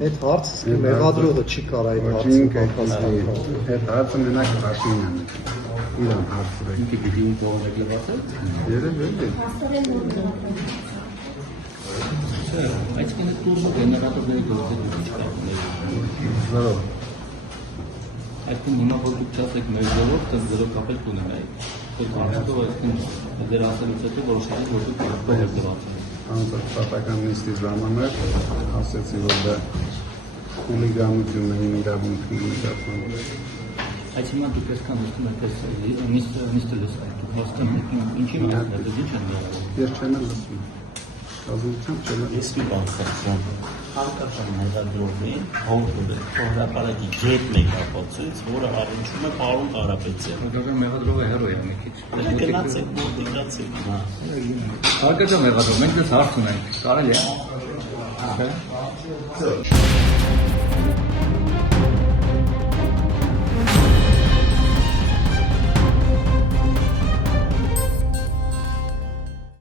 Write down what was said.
Այդ հարցը մեղադրողը չի կարող այդ հարցը պատասխանել։ Այդ հարցը մենակ Հաշիմն է։ Իրան հարցը Դիպին կողմնակի վասը։ երևի է։ Այսինքն տուրը գեներատորների գործը Լավ։ Այսինքն հիմա որ դուք չասեք մեր ձևով, դա ձերով կապել կունենայի։ Այսինքն դեր ասելուց հետո որոշեցիք, որ դուք կողմեր դրացեք։ Անձնական նիստի ժամանակ ասեցի, որ դա խուլիգանությունների իրավունքի նկատմամբ։ Այս հիմա դուք այսքան նստում եք այս նիստը լսեք, հասկանում ինչի մասին է, դուք ինչ եք Ես չեմ լսում։ Ազնությամբ չեմ Ես մի բան խնդրում հարկական մեղադրողին հողրապարակի ջետ մեկ ապացույց, որը առնչվում է պարոն Կարապետյան։ Հարկական մեղադրողը հերո է մի քիչ։ Գնացեք, դիգացեք, հա։ Հարկական մեղադրող, մենք դες հարց ունենք, կարելի է։